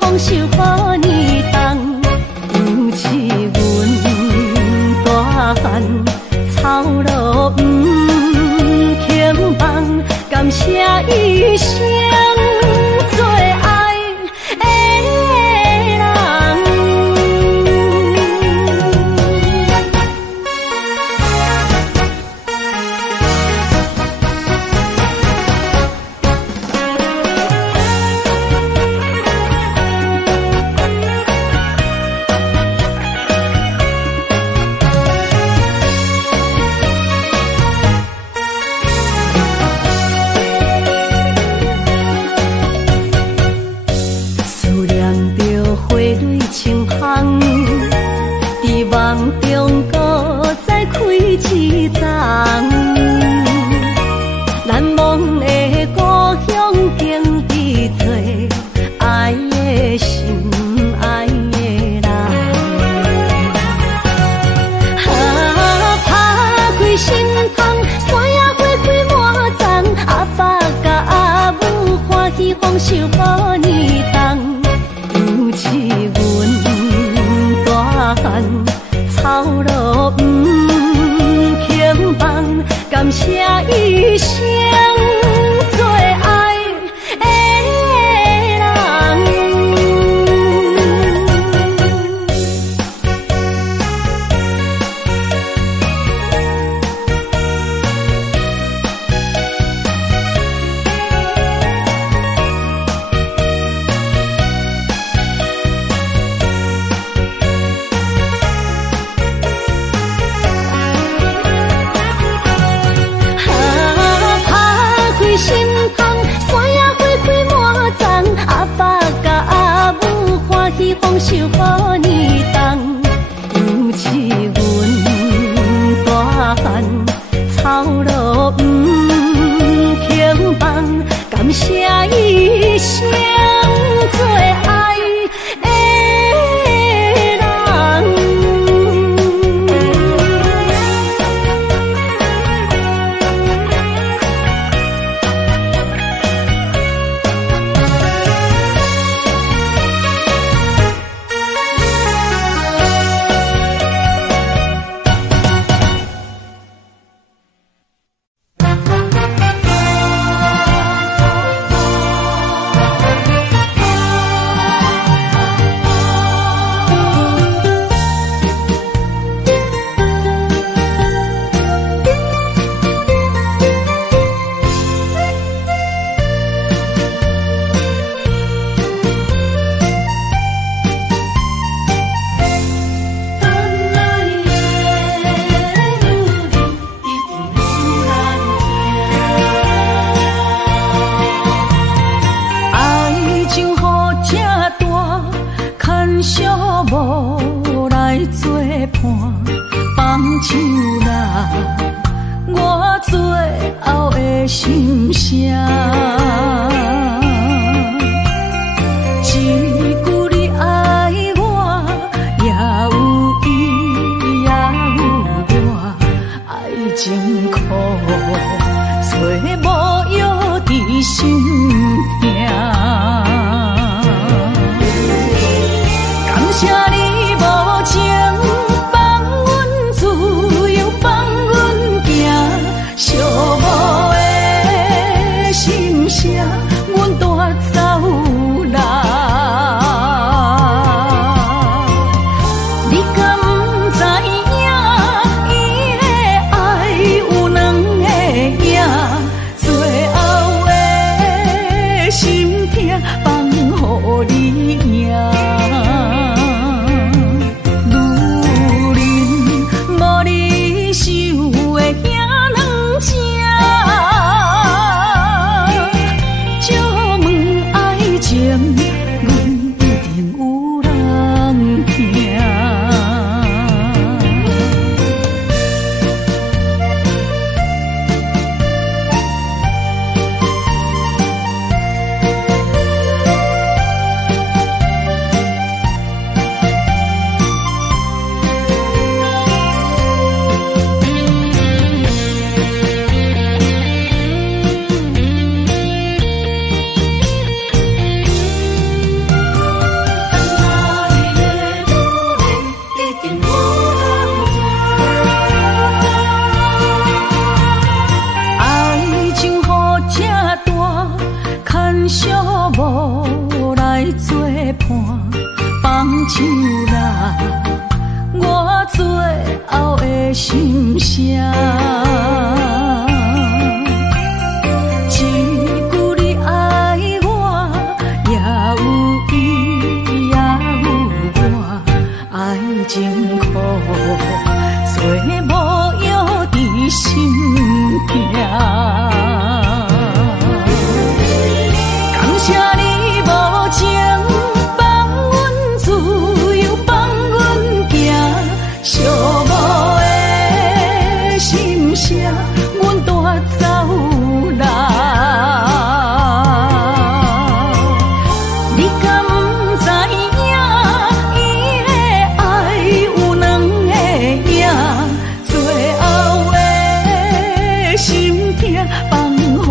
丰收好年冬，尤是阮大汉操劳不轻放，感谢一生做爱的人。梦中搁再开一丛，难忘的故乡经历做爱的心爱的人。打开心窗，山野花开满丛，阿爸甲阿母欢喜丰收好年冬，尤是阮大汉操劳不轻放，感谢一生做爱的人。心窗，山野花开满丛，阿爸甲阿母欢喜丰收好年冬，尤是阮大汉操劳不轻放，感谢一生做爱的人。无来作伴，放手啦，我最后的心声。一句你爱我，也有伊也有我，爱情苦，找无药伫心痛。感谢你无情放阮自由，放阮行，寂寞的心声，阮带走啦。你敢不知影，伊的爱有两个影，最后的心痛放予你赢。就一句你爱我，也有伊，也有我，爱情苦，做无药伫心痛。感谢你无情放阮自由，放阮行，寂寞的心声，阮带走人。你敢不知影，伊的爱有两个影，最后的心痛放予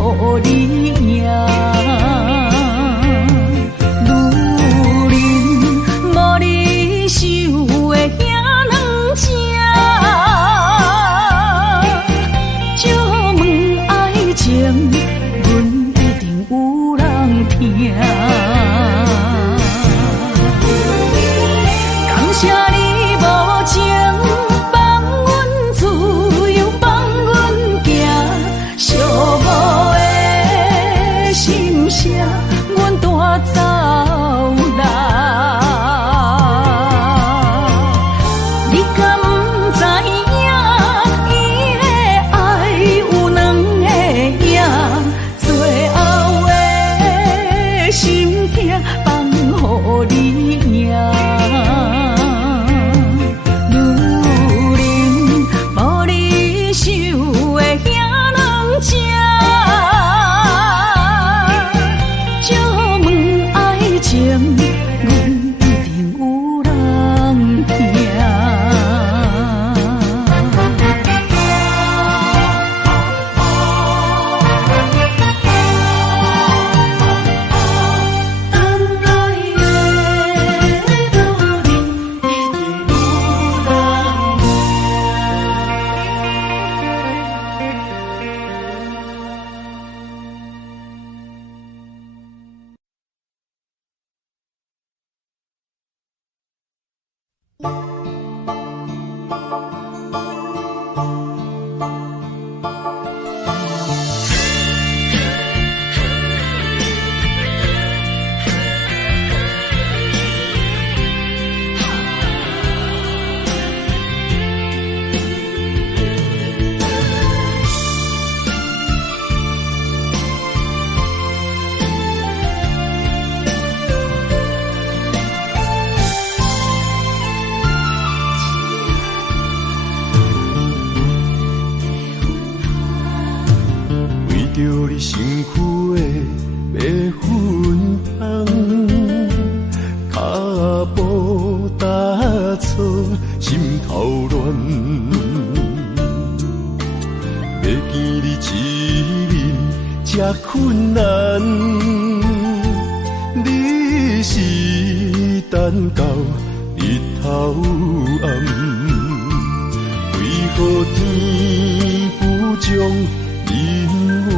你赢。感谢你无情放阮自由，放阮行，寂寞的心声，阮带走人。你敢不知影，伊的爱有两个影，最后的心痛放予你赢。困难，你是等到日头暗，为何天不将人怨？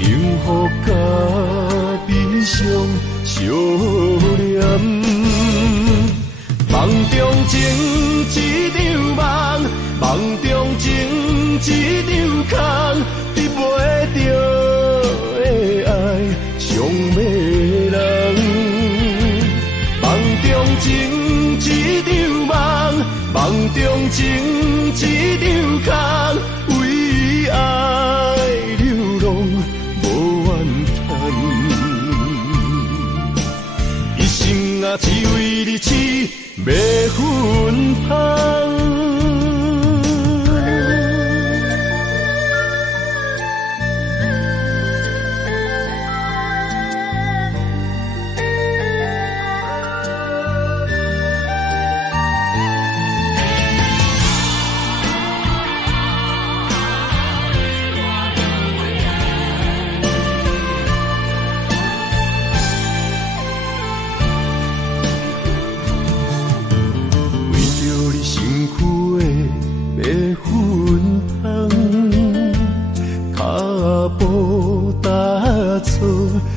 幸福甲悲伤相连，梦中情一场梦，梦中情一场空。得袂着的爱，上迷人。梦中情一场梦，梦中情一场空，为爱流浪无怨叹。一生啊，只为你痴，袂分芳。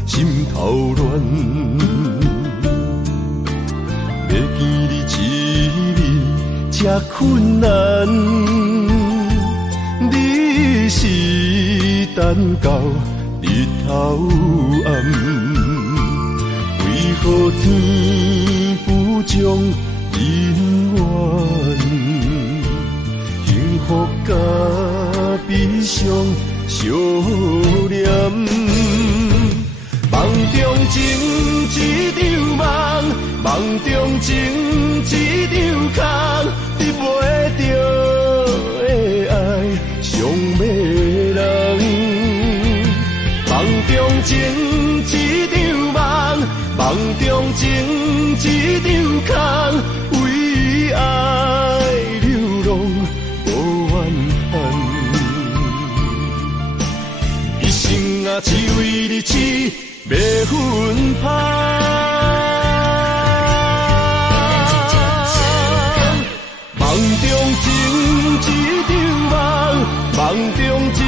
心头乱，要见你一面，才这困难，你是等到日头暗，为何天不将人怨？幸福甲悲伤相连，梦中情一场梦，梦中情一场空，得袂着的爱上迷人。梦中情一场梦，梦中情一场空，为爱流浪无怨恨。一生啊，只为你痴，袂分芳。梦中情一场梦，梦中情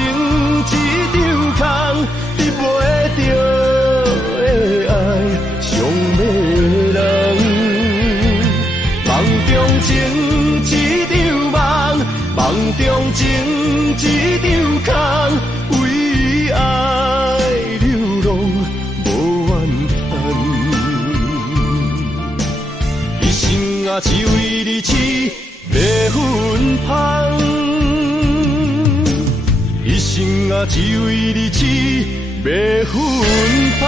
一场空，得袂着的爱上迷人。梦中情一场梦，梦中情一场空，为爱流浪无怨恨。一生啊，只为你痴，袂分芳。一生啊，只为你痴，袂分芳。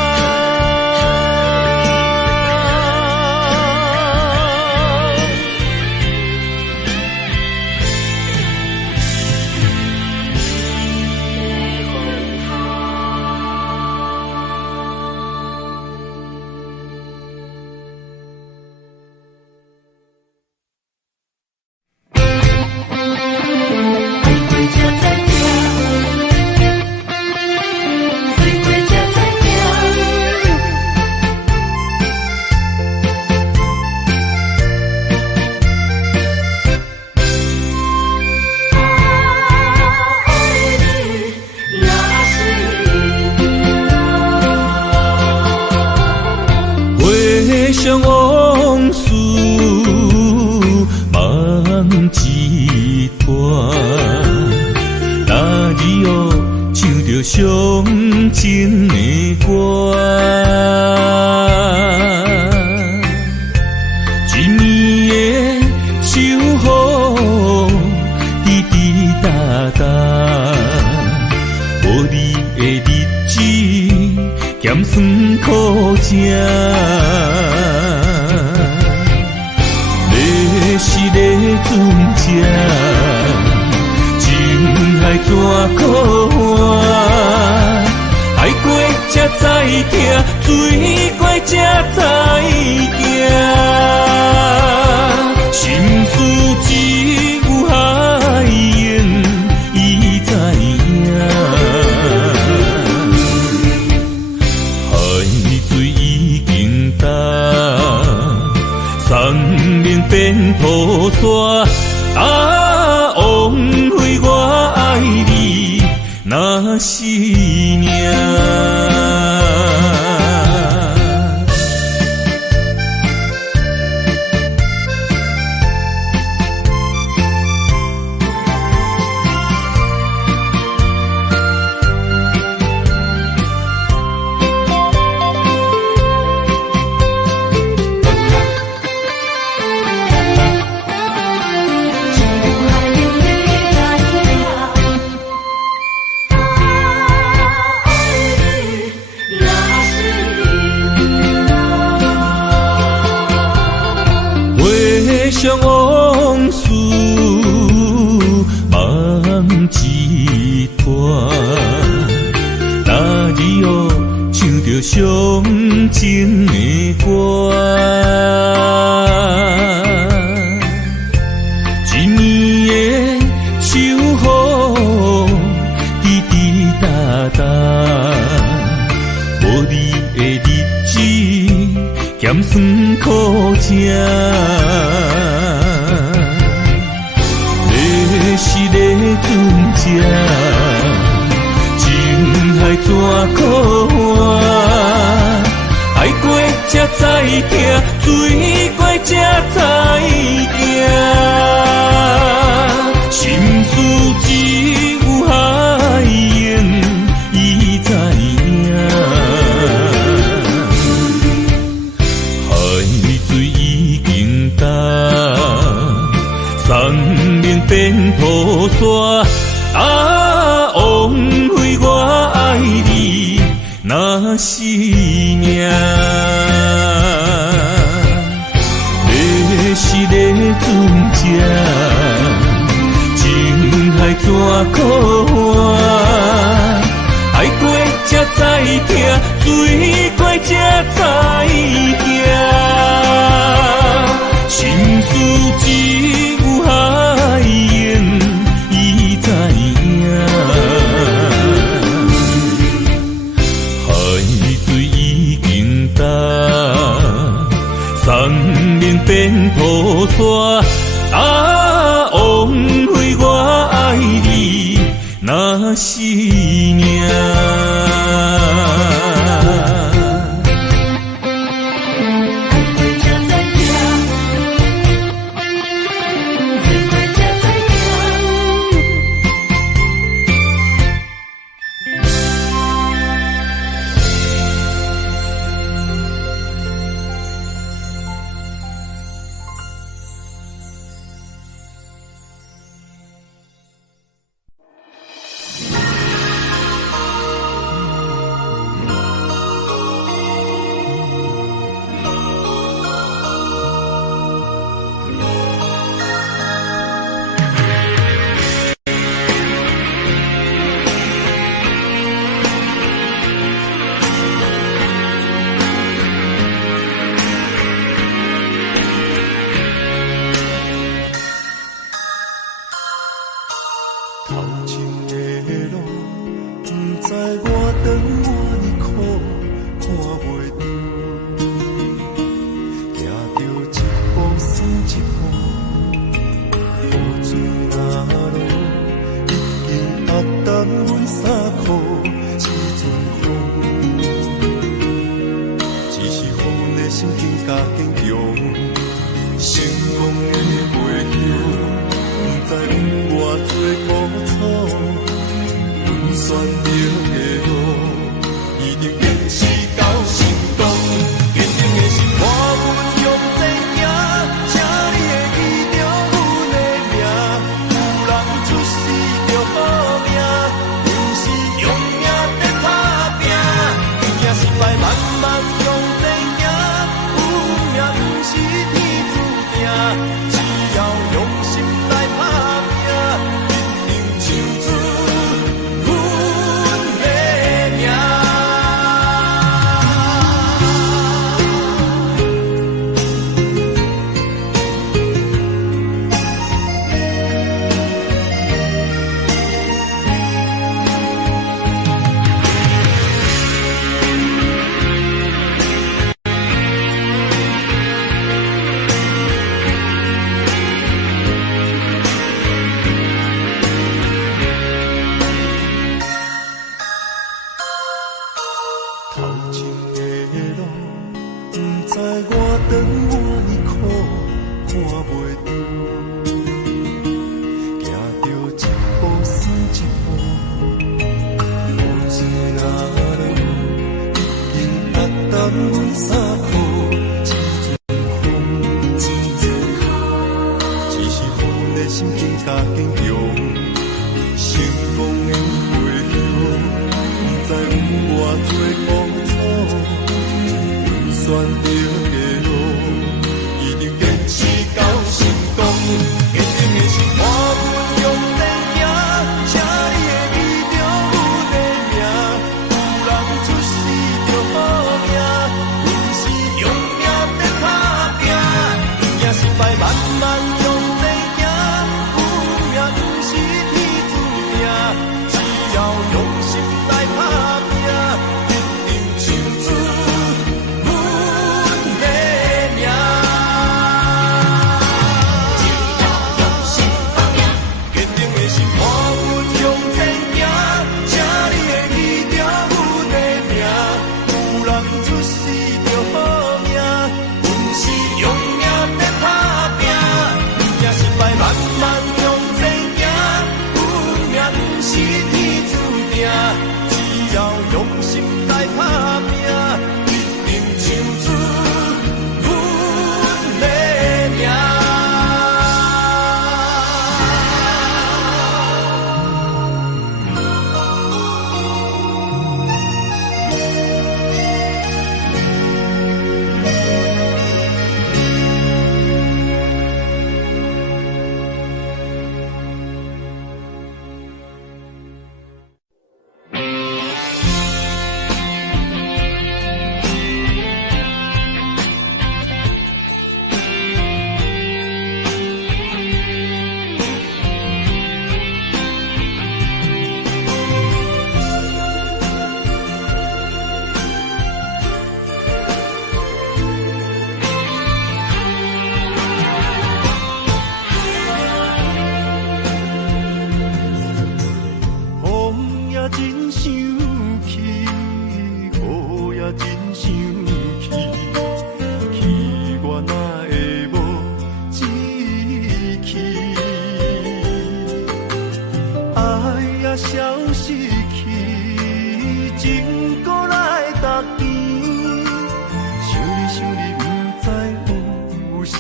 想往事梦一段，那日哦唱着伤情的歌，一年的秋雨滴滴答答，无你的日子咸酸苦吃。是个船只，情海怎可换？爱过才知疼，醉过才知惊。心事只有海燕伊知影，海水已经干。生命变土沙，枉费我爱你那是命。想往事梦一段，那日哦唱着伤情的歌，一年的秋雨滴滴答答，无你的日子咸酸苦吃。是个船只，情海怎可换？爱过才知疼，醉过才知惊。若是命。要是咧船只，情海怎可换？爱过才知疼，水过才知行。心事只有海燕伊知影，海水已经干。三面变土沙，枉费我爱你若是命。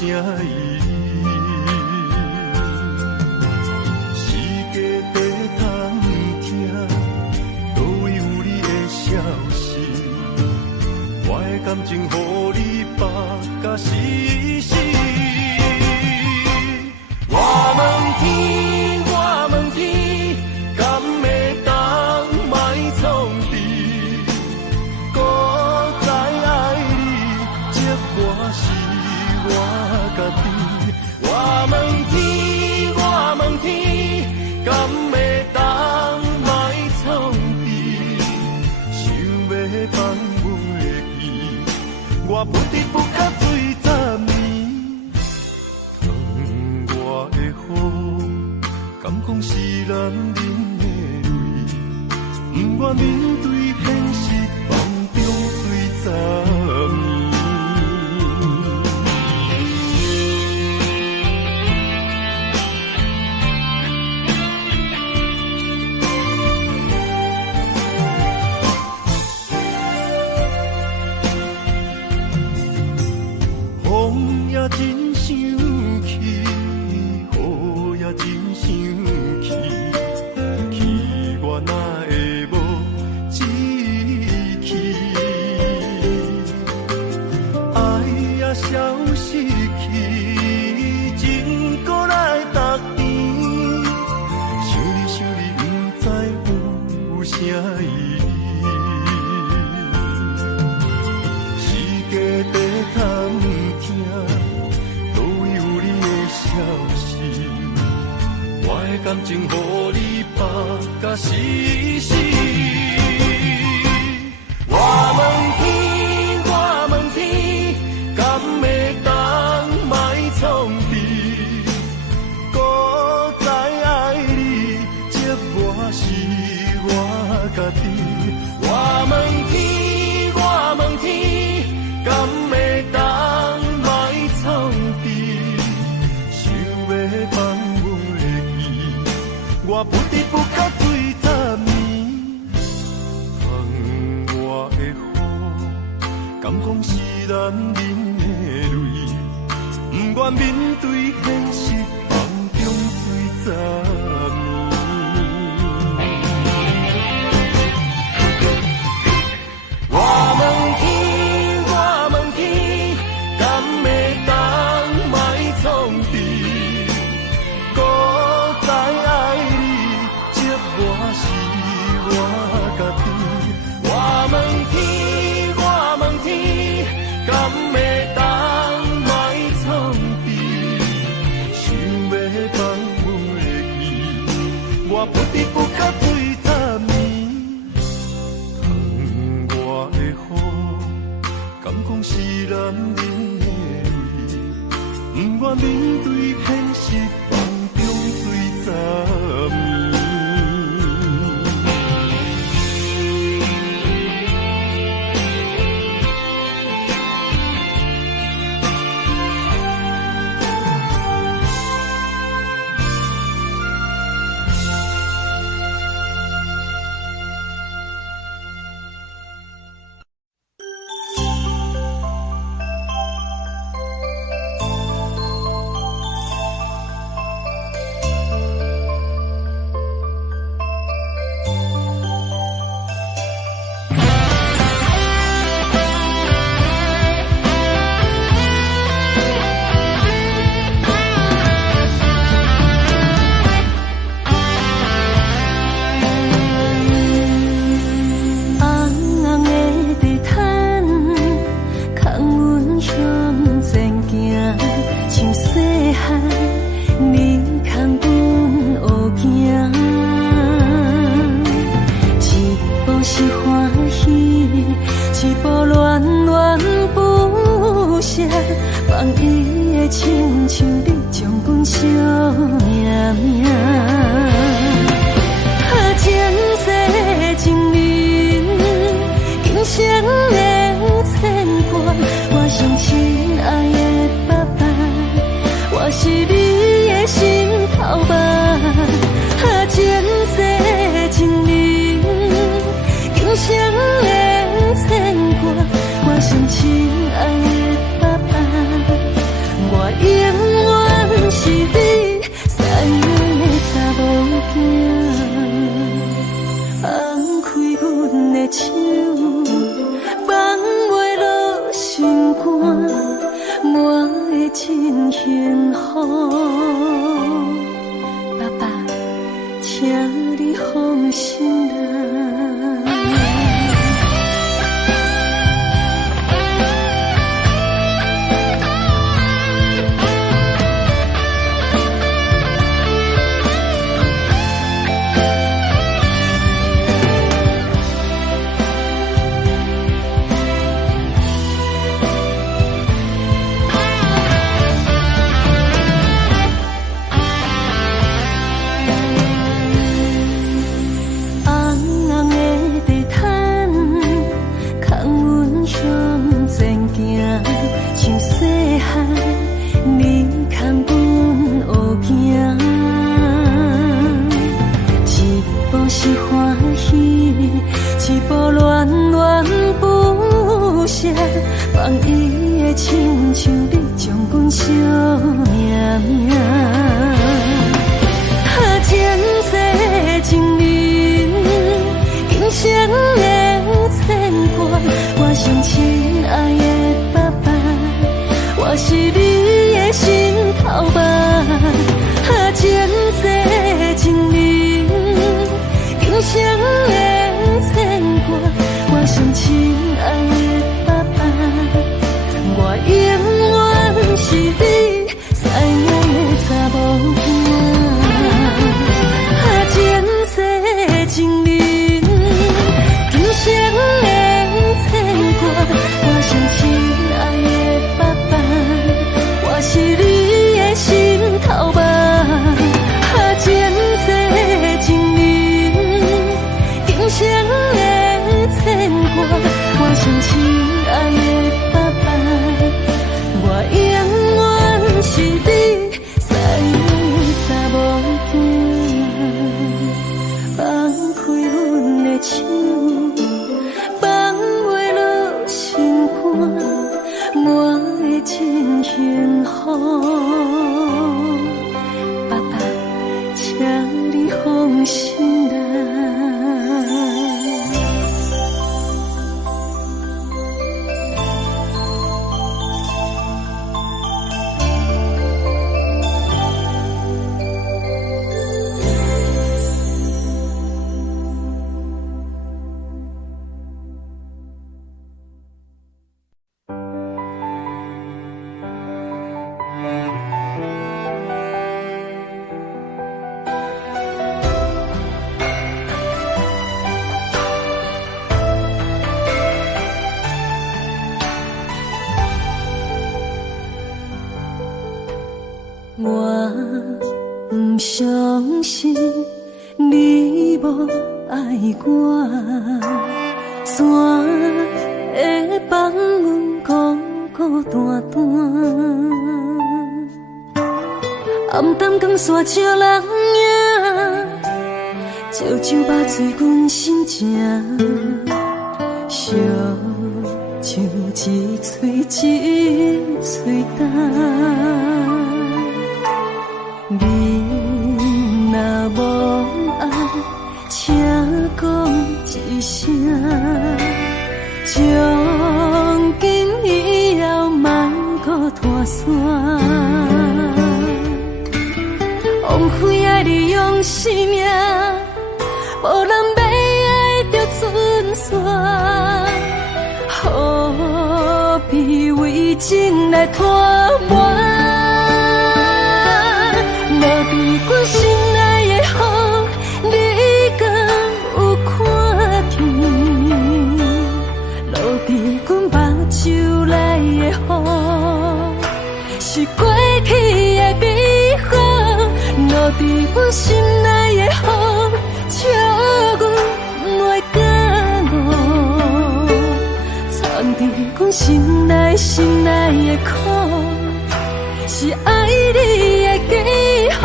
意义。世界地通听，倒位有你的消息？我的感情，予你绑甲死死。我问天，我问天，敢会当莫创治？搁再爱你，这我是我家己。我问天，我问天，敢会当莫创治？想要放袂记，我不得不甲对10年。窗外的雨，敢讲是男人的泪，不愿面对现实，梦中水10年。风也真生气，雨也真生气，气我哪会无志气？爱也消失去，情搁来逐甜，想你想你，不知有啥意义。世界地通听，倒位有你的消息？我的感情，予你绑甲死死。我问天，我问天，敢会当莫创治？搁再爱你，这我是我家己。我问天，我问天，敢会当莫创治？想要放袂记，我不得不甲对10年。窗外的雨，敢讲是男人的泪，不愿面对现实，梦中水10年。我问天，我问天，敢会当莫创治？搁再爱你，这我是我家己。我问天，我问天，敢会当莫创治？想要放袂记，我不得不甲对10年。窗外的雨，敢讲是男人的泪，不愿面对现实，梦中水10年。永远是你三个的查某囝，放开阮的手，放袂落心肝，我会真幸福。爸爸，请你放心啦。放伊的亲像你将阮惜命命，前世情人，今生的牵挂。我上亲爱的爸爸，我是你的心头肉。前世情人，今生的牵挂。我上亲爱的。我永远是你最爱的查某囝，前世情人，今生的牵挂。我上亲爱的爸爸，我是你的心头肉。前世情人，今生的牵挂。我上亲爱的。我永远是你最爱的查某囝，放开阮的手，放袂落心肝，我会真幸福。爸爸，请你放心啦。我不相信你无爱我，怎会放阮孤孤单单？暗淡光线照人影，照酒肉醉阮心情，烧像一嘴一嘴干。你若无爱，请讲一声，从今以后莫搁拖线。枉费爱你用生命，无人要爱着准线，何必为情来拖磨？阮心内的风，你敢有看见？落伫阮目睭内的雨，是过去的美好。落伫阮心内的风，笑阮袂感冒。藏伫阮心内的苦，是爱你的记号。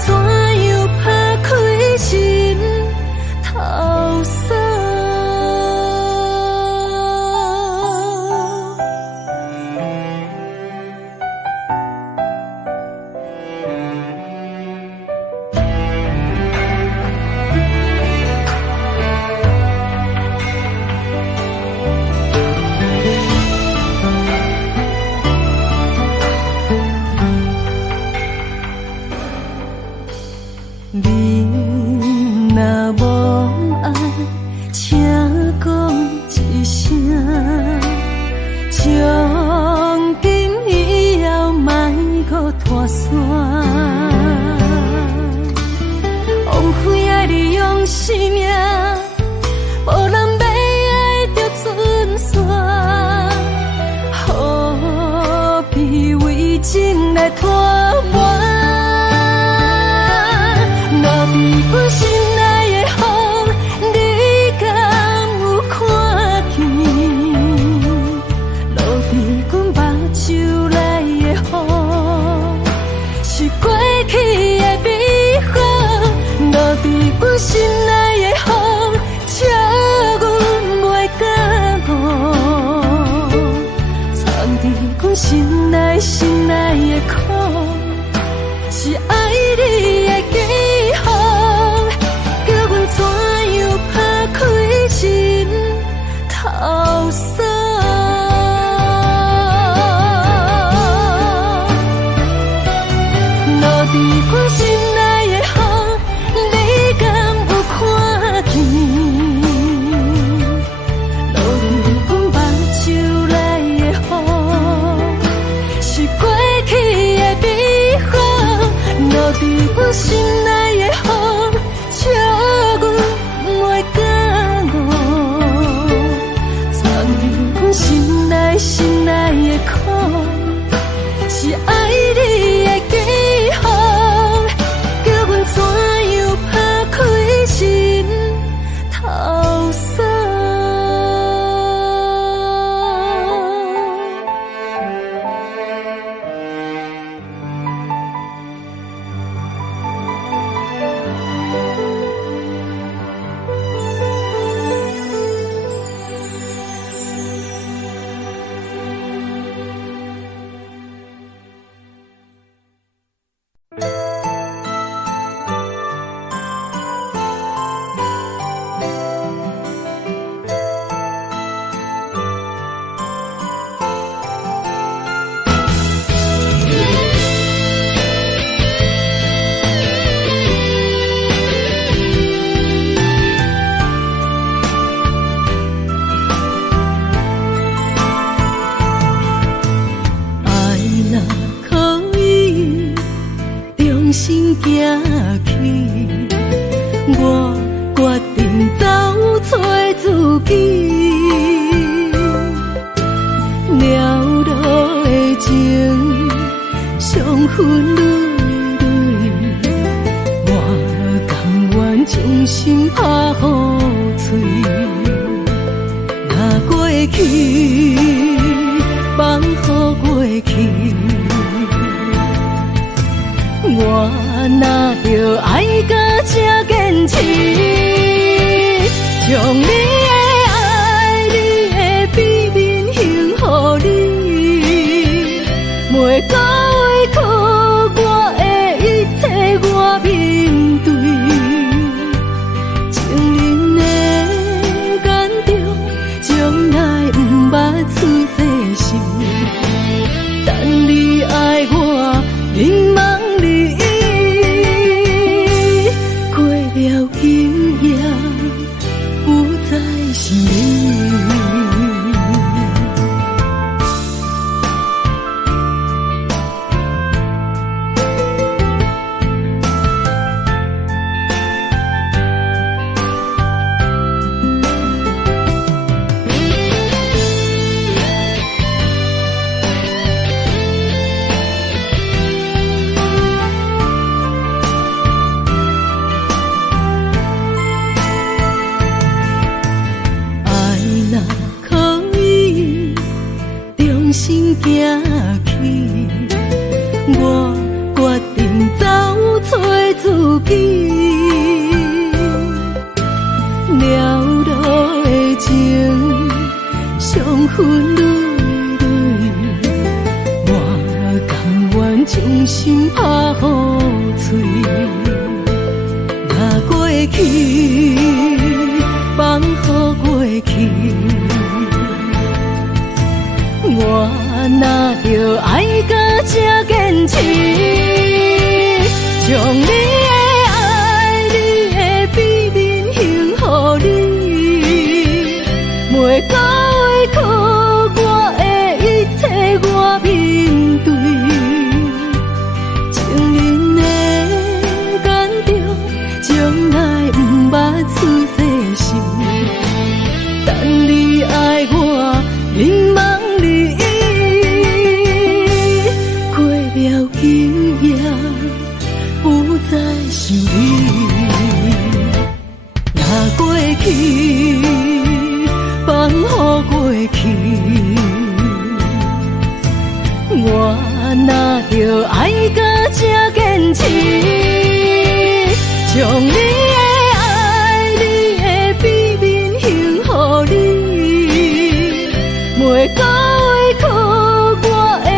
怎样拍开心头锁？心内心内的苦，是爱你的记号，叫阮怎样打开心头锁？落伫阮心内的雨，你敢有看见？落入阮目睭内的雨，是过去的美好。落伫阮心内的雨，笑阮袂感悟。藏入阮心内心内的苦，是爱你的记号，叫阮怎样打开心头锁？袂到的苦，我会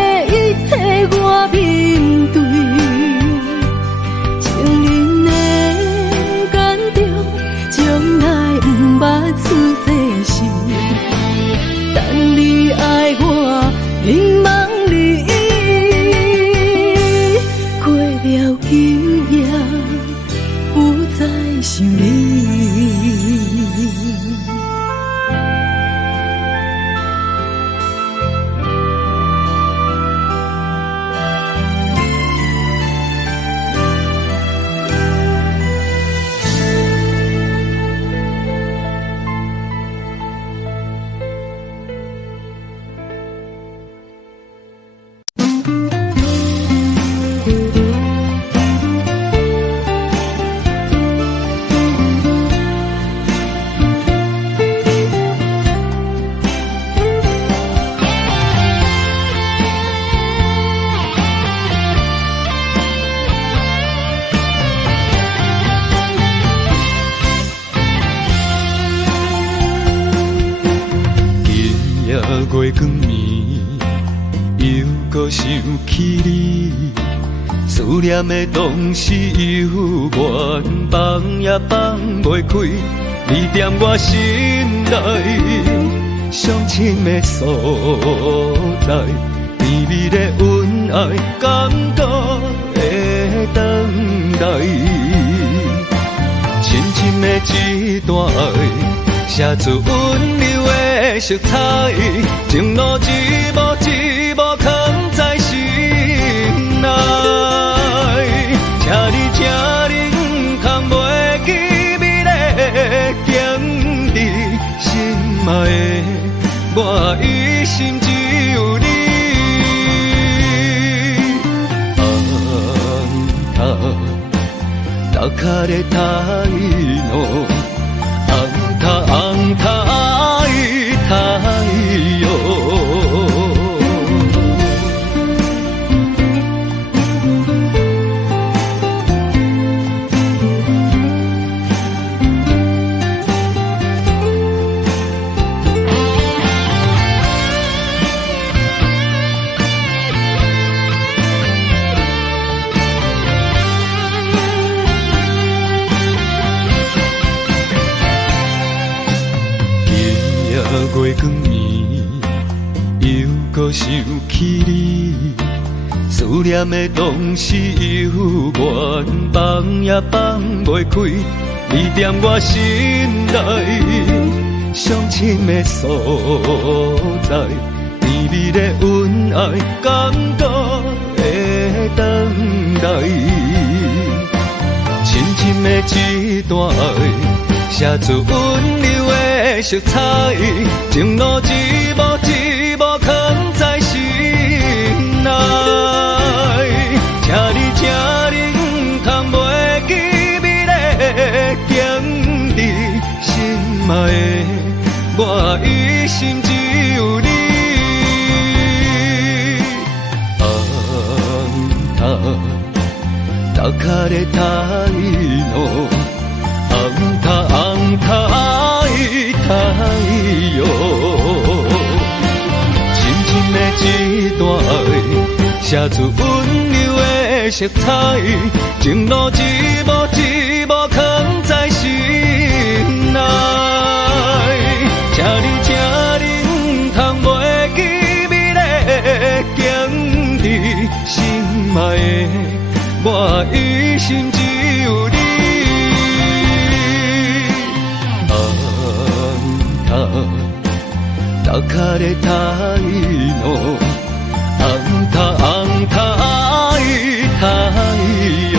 像你。月光暝，又搁想起你，思念的同时犹原放也放袂开，你踮我心内伤心的所在，甜蜜的恩爱感觉会等待，深深的一段爱，写出温柔的色彩，情路一幕一幕藏在心内。请你，不通袂记美丽的景致，心爱的，我一心只有你。打卡的太浓，红太阳。月光暝，又搁想起你，思念的同时犹原放也放袂开，你踮我心内伤心的所在，甜蜜的恩爱感觉会等待，深深的一段爱，写出温柔的色彩，情路一幕一幕藏在心内。请你，不通袂记美丽的景致，心爱的，我一心只有你。打卡的太浓，红太阳，深深的一段爱，写出温柔的色彩，情路一幕一幕藏在心内。请你，不通袂记美丽的景致，心爱的，我一心只有你。打卡的太浓，红太阳。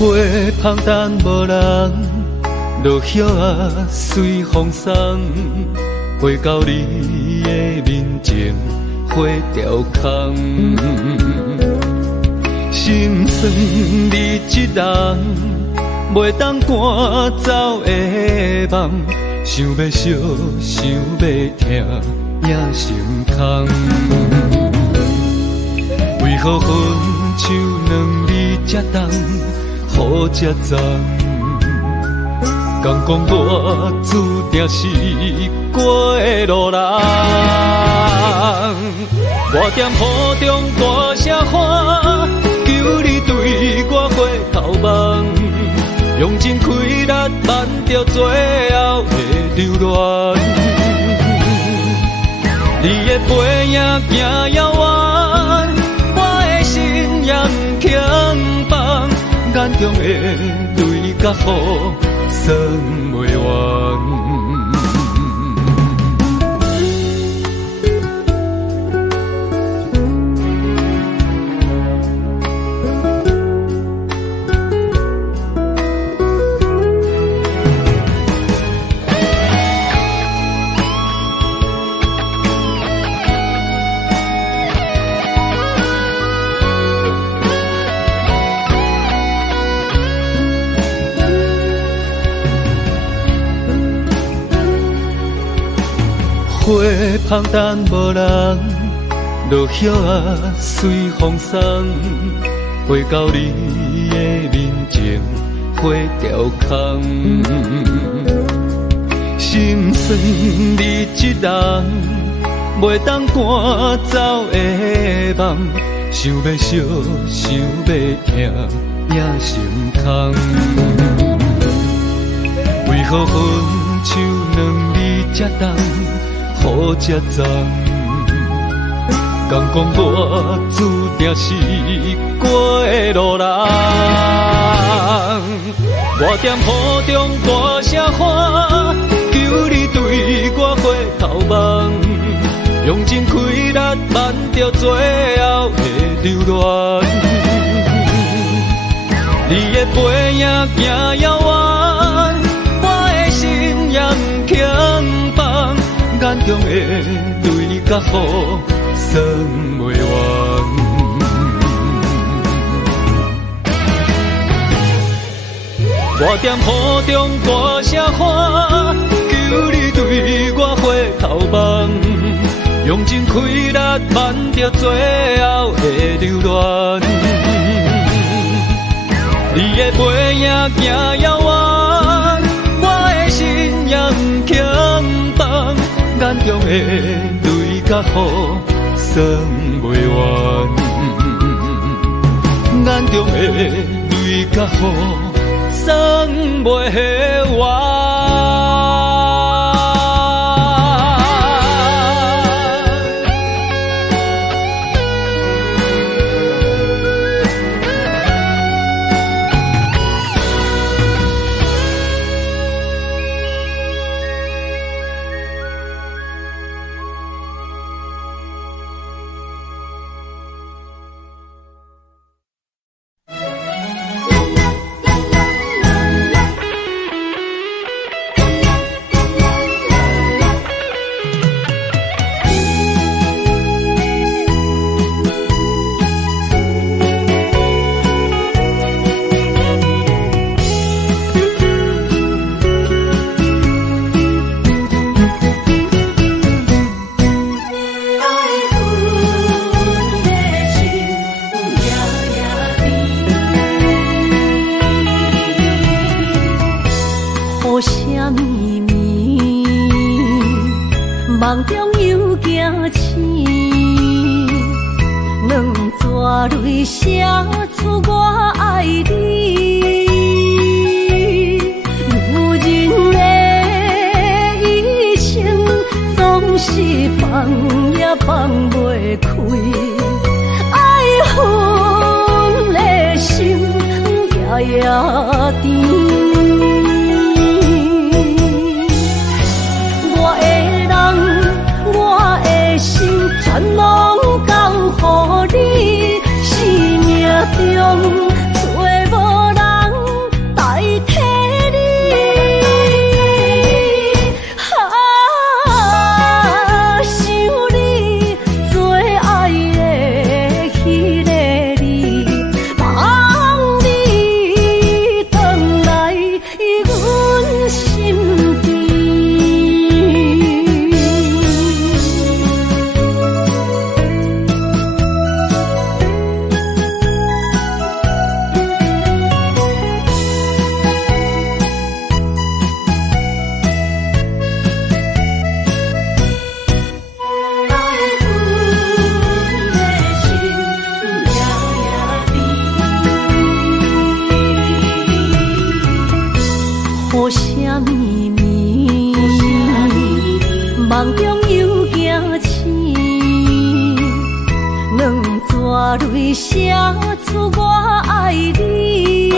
花香淡无人，落叶啊随风送，飞到你的面前，花条空。心酸你一人，袂当赶走的梦，想要惜，想要听，也心空。为何分手两字才重，雨才重？敢讲我注定是过路人？我踮雨中大声喊，求你对我回头望，用尽开力挽着最后的留恋。你的背影行遥远，我的心也不轻放，眼中的泪甲雨算袂完。花香淡无人，落叶啊随风送，回到你的面前，花条空。心酸你一人，袂当赶走的梦，想要惜，想要听，也心空。为何分手两字才重？雨才重，敢讲我注定是过路人。我踮雨中大声喊，求你对我回头望，用尽开力挽着最后的留恋。你的背影行遥远，我的心也不轻放，眼中的泪甲雨算袂完。我踮雨中大声喊，求你对我回头望，用尽开力挽着最后的留恋。你的背影行遥远，我的心也不轻放，眼中的泪甲雨算袂完，眼中的泪甲雨算袂完。梦中又惊醒，两纸泪写出我爱你。女人的一生总是放也放袂开，爱恨的心夜夜甜。全拢交乎你，生命中找无人代替你。想你做梦中又惊醒，两撮泪写出我爱你。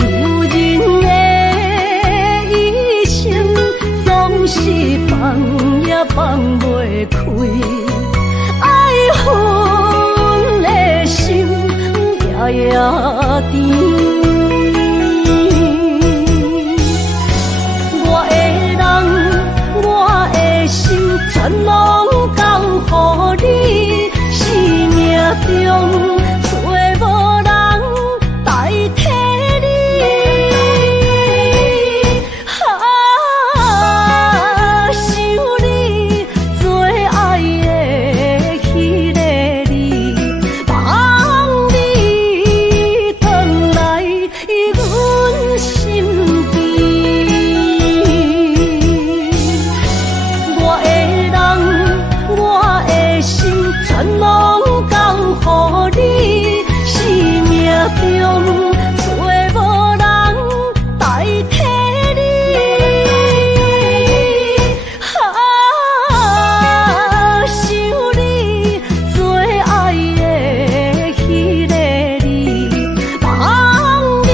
有人的一生总是放也放袂开，爱恨的心夜夜甜。全拢交乎你，生命中找无人代替你。想你最爱的迄个你，望你回来阮身边。全拢交乎你，生命中找无人代替你。想你最爱的迄个你，望你回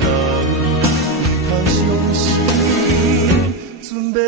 来阮身边。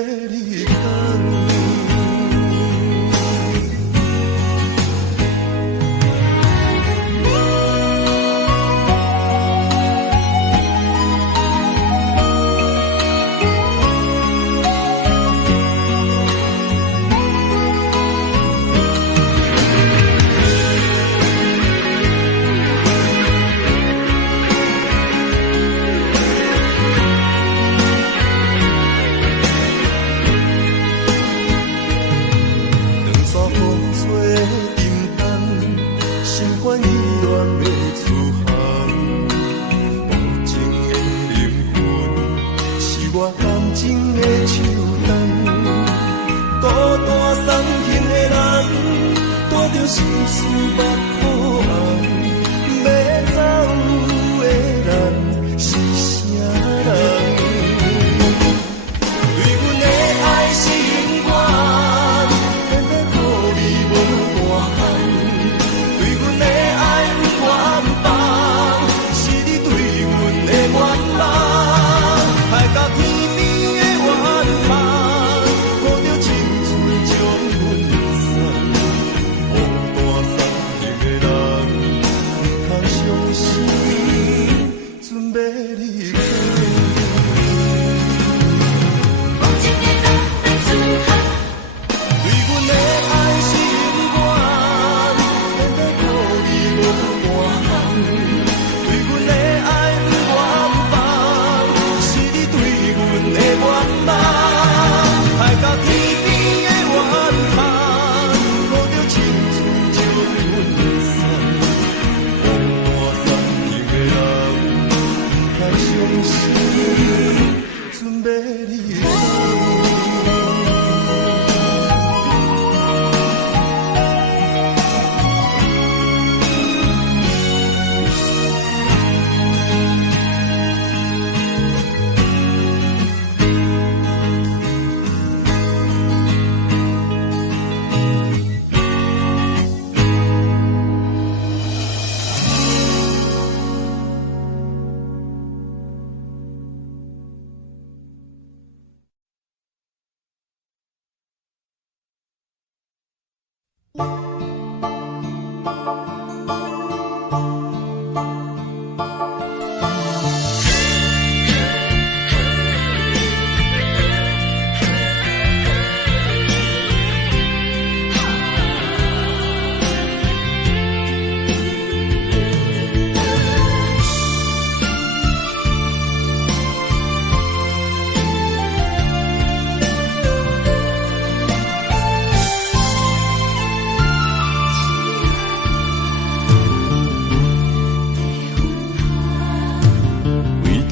海角天。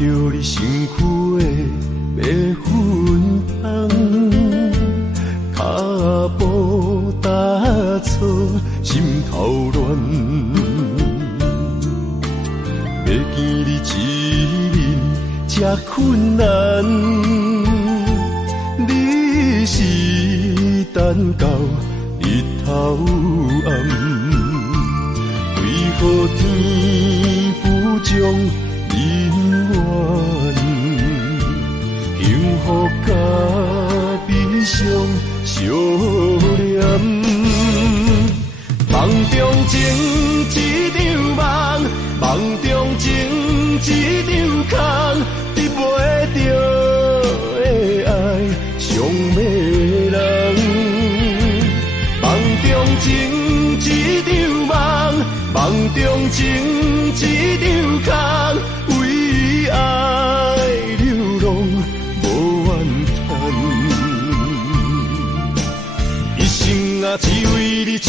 着你身躯的白粉香，脚步踏错，心头乱。要见你一面才困难，你是等到日头暗，为何天不将姻缘幸福甲悲伤相连？梦中情一场梦，梦中情一场空，得袂着的爱上迷人。梦中情一场梦，梦中情一场空，为爱流浪无怨叹。一生啊，只为你痴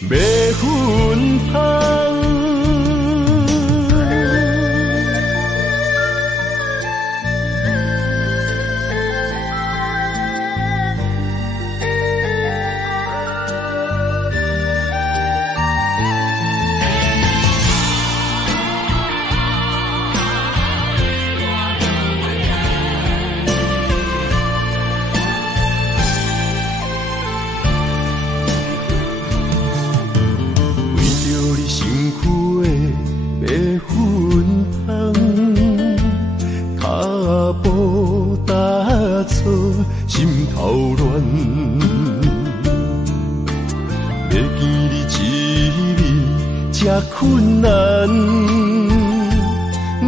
迷魂香。心头乱，要见你一面才困难，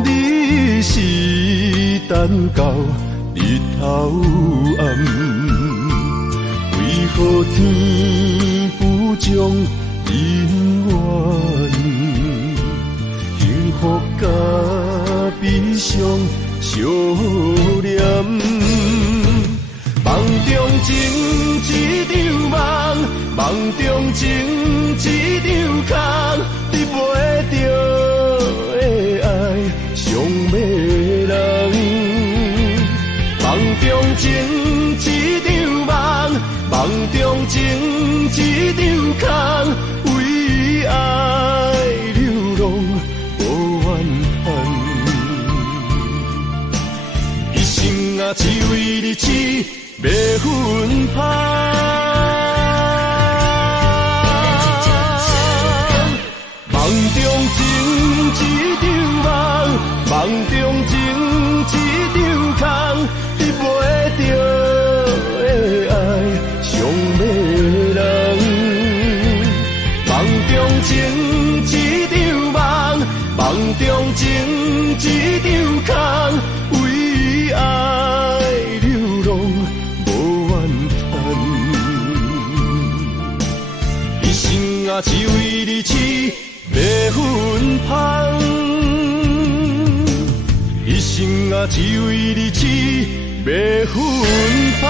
你是等到日头暗，为何天不将姻缘幸福甲悲伤相连？梦中情一场梦，梦中情一场空，得袂着的爱上迷人。梦中情一场梦，梦中情一场空，为爱流浪无怨叹。一生啊，只为你痴迷魂香。梦中情一场梦，梦中情一场空，得袂着的爱上迷人。梦中情一场梦，梦中情一场空，为爱流浪无怨叹。一生啊，只为你痴迷魂香。一生啊，只为你痴迷魂香。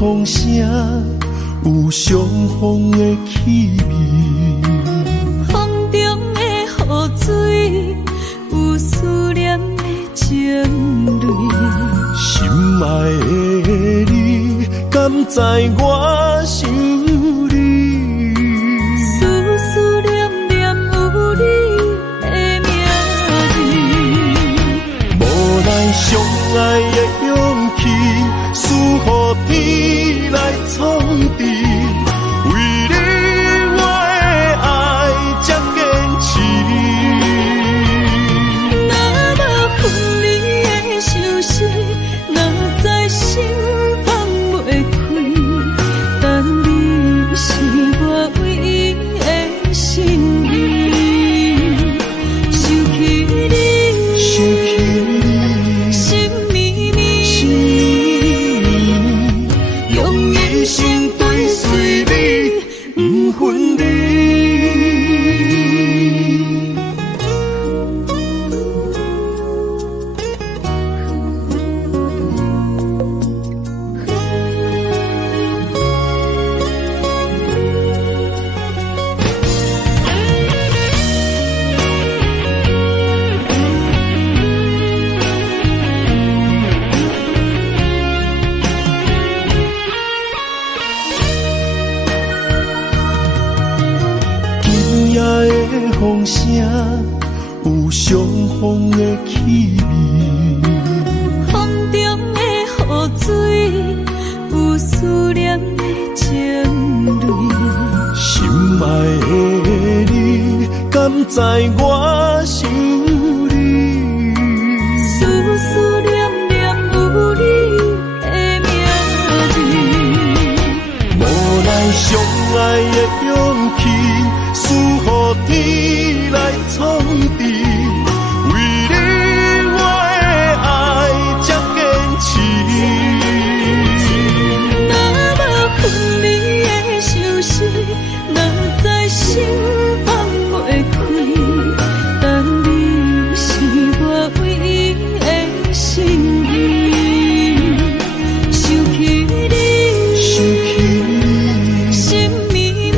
风声有相逢的气味，风中的雨水有思念的情泪。心爱的你，敢知我想你？思思念念有你的名字，无奈相爱的勇气，输予天来创治。风声，有相逢的气味。风中的雨水，有思念的情泪。心爱的你，敢知我想你？思思念念有你的名字。无奈相爱的勇气，输予天来创治。为你我的爱才坚持。若无分离的相思，若在心放袂开。但你是我唯一的心意，想起你，心绵绵，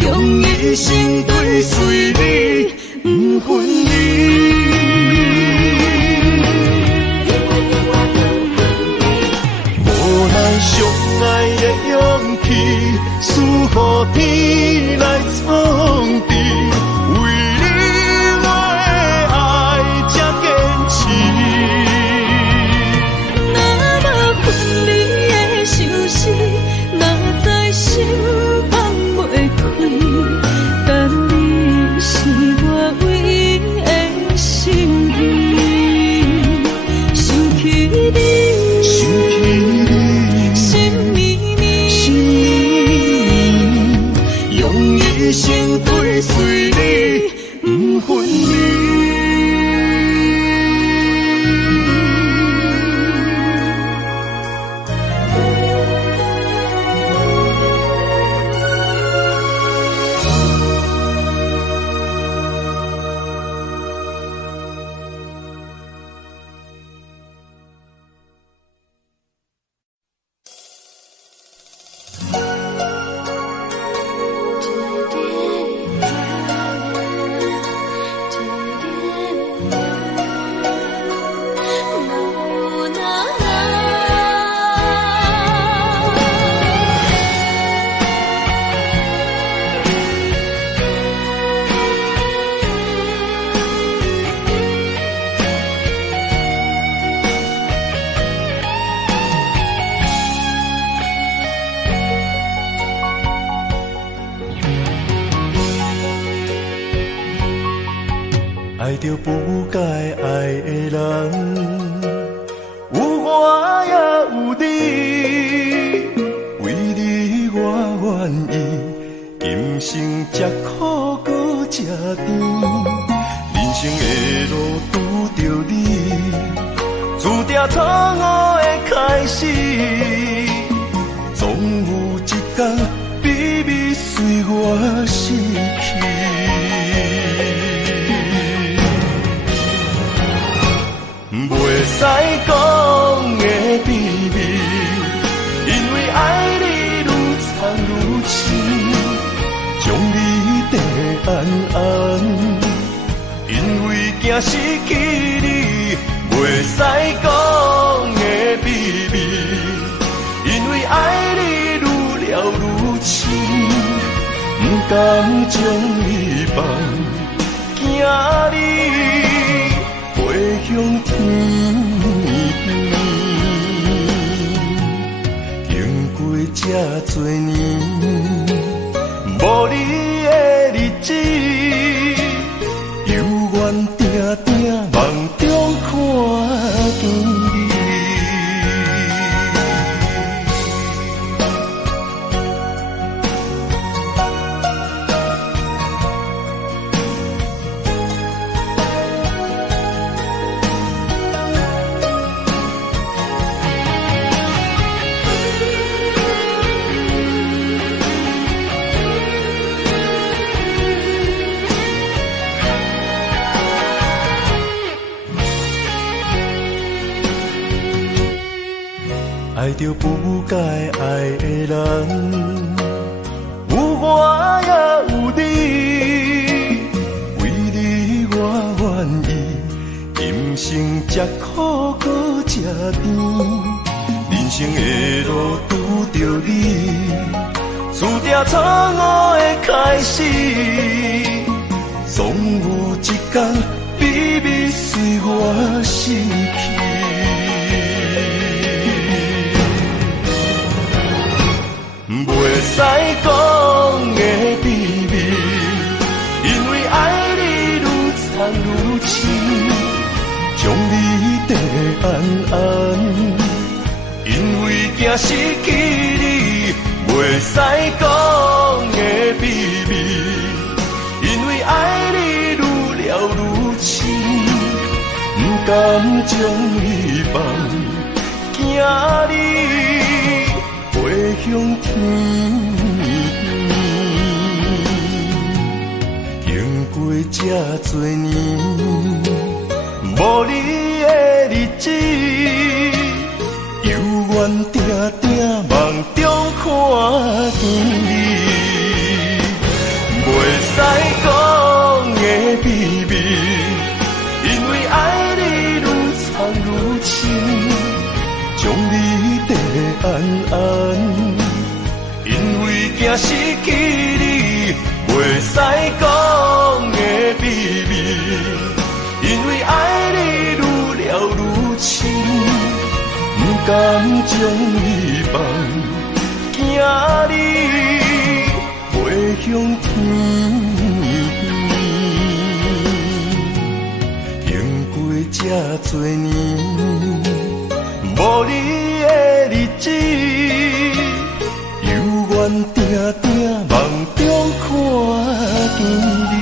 用一生追随你，不分离。无奈相爱的勇气，输予天来创治。为你我的爱才坚持。若无分离的相思，若在心放袂开。但你是我唯一的心意，想起你，心绵绵，用一生追随你，不分离。爱着不该爱的人，有我也有你，为你我愿意，今生吃苦搁吃甜，人生的路拄着你，注定错误的开始，总有一天秘密随我逝去。袂使讲的秘密，因为爱你愈藏愈深，将你地安安，因为惊失去你。袂使讲的秘密，因为爱你愈了愈深，不甘将你放，惊你飞向天边，经过这多年，无你的日子，犹原定定梦中看见你。爱着不该爱的人，有我也有你，为你我愿意，今生吃苦搁吃甜，人生的路拄着你，注定错误的开始，总有一天秘密随我逝去。袂使讲的秘密，因为爱你愈藏愈深，将你跟安安，因为惊失去你。袂使讲的秘密，因为爱你愈了愈深，不甘将你放，惊你飞向天。经过这多年，无你的日子，犹原定定梦中看见你。袂使讲的秘密，因为爱你愈藏愈深，将你跟安安，因为惊失去你。袂使讲的秘密，因为爱你愈了愈深，不甘将你放，惊你飞向天。经过这多年，无你的日子，犹原定定梦中看见你。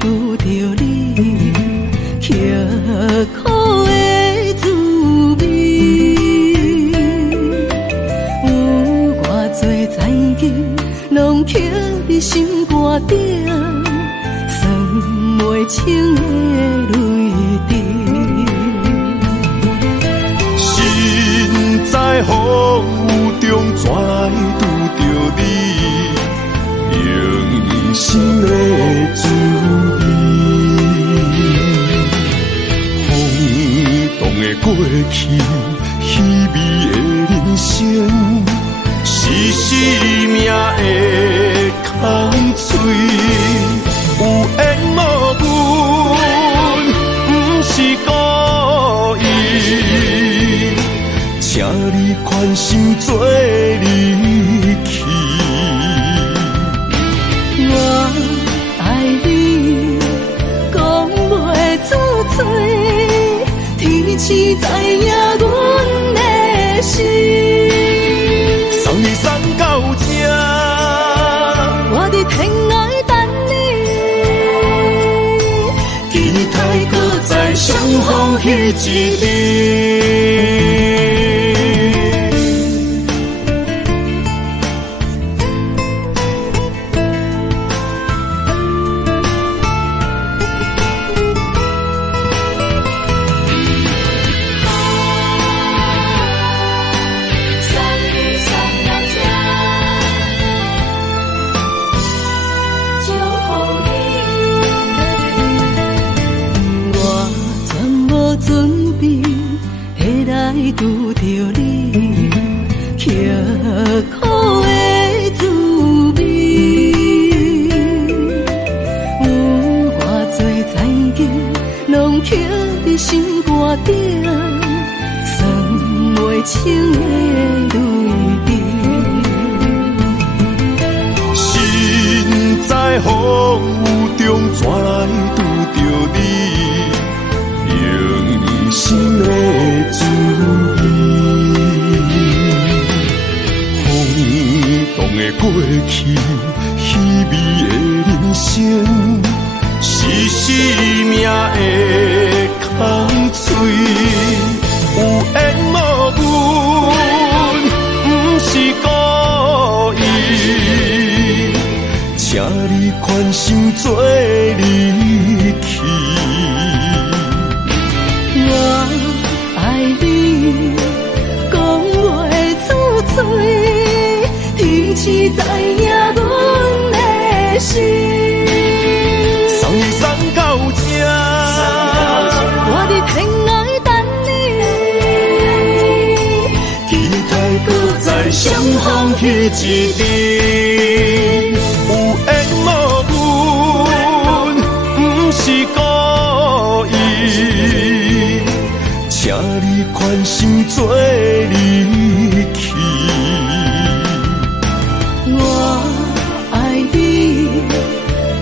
拄着你，刻苦的滋味，有偌多灾境，拢刻伫心肝顶，算袂清的泪滴。身在风雨中，怎会拄着你？用心的滋味，风动的过去，稀微的人生，是生命的空嘴，有缘无分，不是故意，请你宽心做离去。我爱你，讲袂出嘴，天赐知影阮的心。送你送到这，我伫天涯等你，期待搁再相逢彼一日。拄着你，刻苦的滋味，有偌多灾境，拢刻伫心肝顶，算袂清的泪滴。身在风雨中，中怎来拄着你用心的滋味？风动的过去，稀微的人生，是生命的空嘴，有缘无分，不是故意，请你宽心做离去。我爱你，讲袂出嘴，天气知影阮的心。送你送到这，我伫天涯等你，期待搁再相逢彼一日。有缘无分，不是故意，请你宽心做离去。我爱你，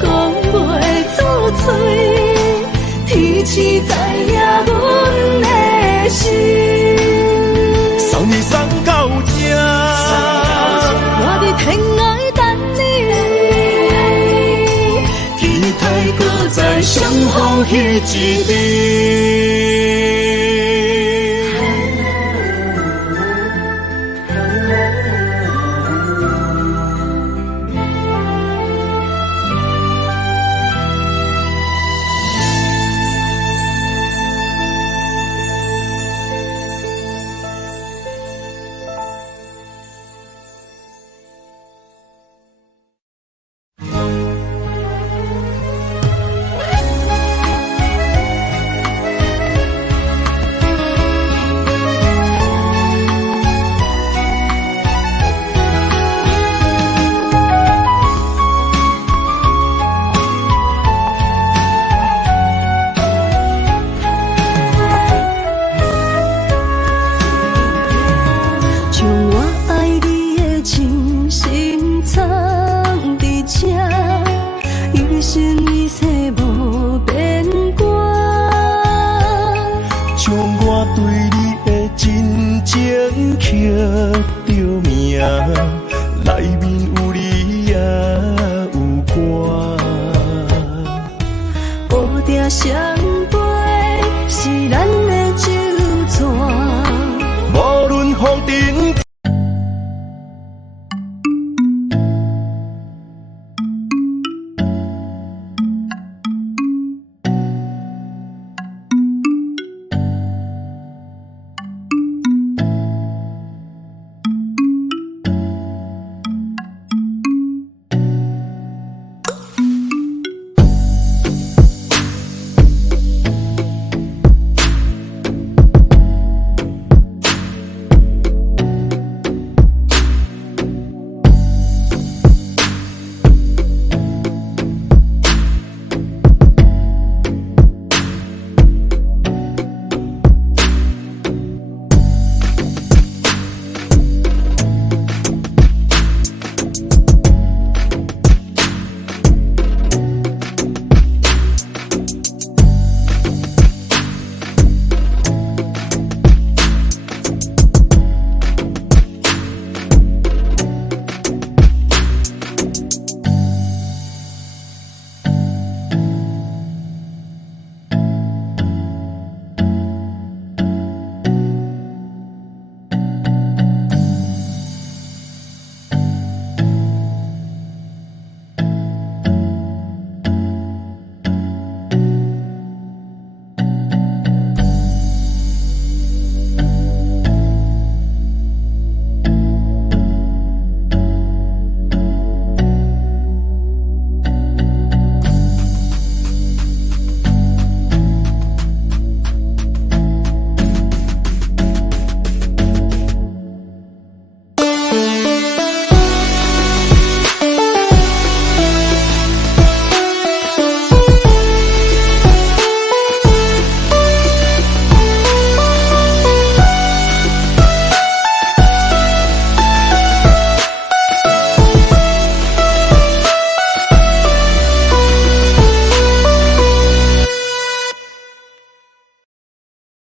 讲袂出嘴，天气知影阮的心。送你送到这，我伫天涯等你，期待搁再相逢彼一日。将我对你的真情刻着名。